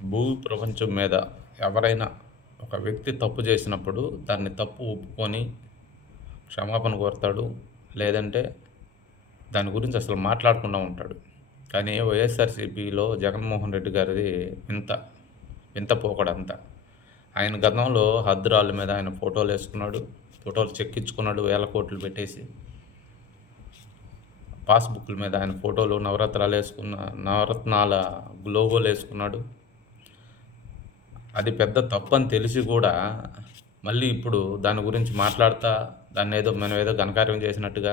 భూ ప్రపంచం మీద ఎవరైనా ఒక వ్యక్తి తప్పు చేసినప్పుడు దాన్ని తప్పు ఒప్పుకొని క్షమాపణ కోరతాడు. లేదంటే దాని గురించి అసలు మాట్లాడకుండా ఉంటాడు. కానీ వైఎస్ఆర్‌సీపీలో జగన్మోహన్ రెడ్డి గారిది వింత. వింత పోకడంతా. ఆయన గతంలో హద్దురాళ్ళ మీద ఆయన ఫోటోలేసుకున్నాడు. ఫోటోలు చెక్కించుకున్నాడు వేల కోట్లు పెట్టేసి. పాస్‌బుక్కుల మీద ఆయన ఫోటోలు నవరత్నాల లోగోలేసుకున్నాడు. అది పెద్ద తప్పని తెలిసి కూడా మళ్ళీ ఇప్పుడు దాని గురించి మాట్లాడతా మనమేదో ఘనకార్యం చేసినట్టుగా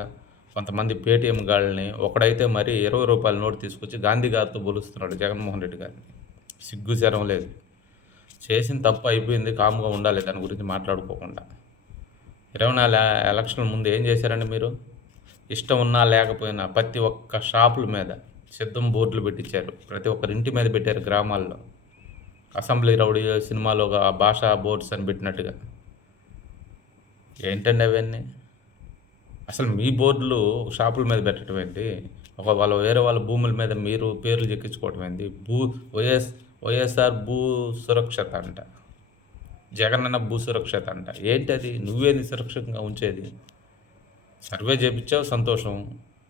కొంతమంది పేటీఎం గాళ్ళని ఒకడైతే మరి ₹20 నోటు తీసుకొచ్చి గాంధీ గారితో పోలుస్తున్నాడు జగన్మోహన్ రెడ్డి గారిని. సిగ్గు శరం లేదు. చేసిన తప్పు అయిపోయింది, కామ్‌గా ఉండాలి దాని గురించి మాట్లాడుకోకుండా. 24 ఎలక్షన్ల ముందు ఏం చేశారండి మీరు? ఇష్టం ఉన్నా లేకపోయినా ప్రతి ఒక్క షాపుల మీద సిద్ధం బోర్డులు పెట్టించారు. ప్రతి ఒక్కరి ఇంటి మీద పెట్టారు గ్రామాల్లో. అసెంబ్లీ రౌడీ సినిమాలో భాషా బోర్డ్స్ అని పెట్టినట్టుగా. ఏంటండి అవన్నీ? అసలు మీ బోర్డులు షాపుల మీద పెట్టడం ఏంటి? వేరే వాళ్ళ భూముల మీద మీరు పేర్లు చెక్కించుకోవటం ఏంటి? వైఎస్ఆర్ భూ సురక్షత అంట. జగనన్న భూ సురక్షత అంట. ఏంటది? నువ్వేంది సురక్షితంగా ఉంచేది? సర్వే చేపించావు సంతోషం.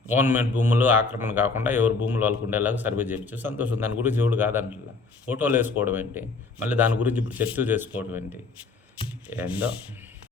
గవర్నమెంట్ భూములు ఆక్రమణ కాకుండా ఎవరి భూములు వాళ్ళకు ఉండేలాగా సర్వే చేయించావు సంతోషం. దాని గురించి ఎవడు కాదంటలా. ఫోటోలు వేసుకోవడం ఏంటి? మళ్ళీ దాని గురించి ఇప్పుడు చర్చలు చేసుకోవడం ఏంటి? ఏందో